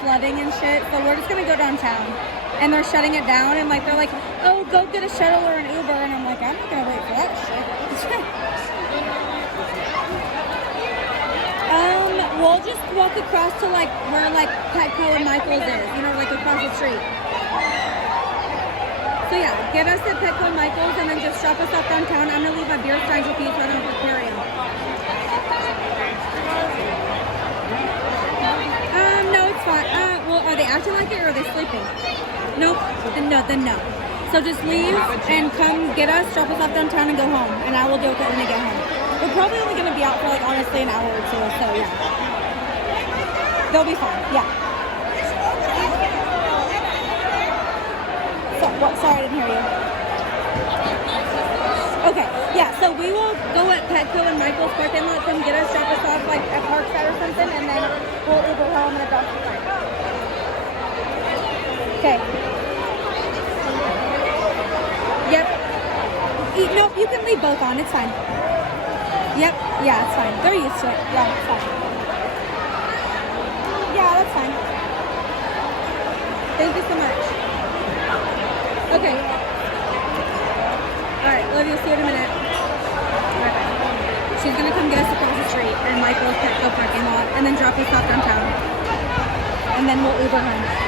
flooding and shit, so we're just gonna go downtown. And they're shutting it down, and like they're like, oh, go get a shuttle or an Uber, and I'm like, I'm not gonna wait for that shit. We'll just walk across to like where like Petco and Michael's is, you know, like across the street. So yeah, get us at Petco and Michael's, and then just drop us off downtown. I'm gonna leave my beer signs with you so I don't have to carry them. No, it's fine. Well, are they acting like it or are they sleeping? Nope. Then no. So just leave and come get us, drop us off downtown, and go home. And I will deal with it when I get home. We're probably only gonna be out for like honestly an hour or two. So yeah, they'll be fine. Yeah. So what? Sorry, I didn't hear you. Okay. Yeah. So we will go at Petco and Michael's parking lot. Come get us, drop us off like at Parkside or something, and then we'll Uber home and drop us off. Okay. Yep. Nope, you can leave both on. It's fine. Yep. Yeah, it's fine. They're used to it. Yeah, it's fine. Yeah, that's fine. Thank you so much. Okay. Alright, love you. See you in a minute. Alright. She's gonna come get us across the street and Michael's Petco parking lot and then drop us off downtown. And then we'll Uber home.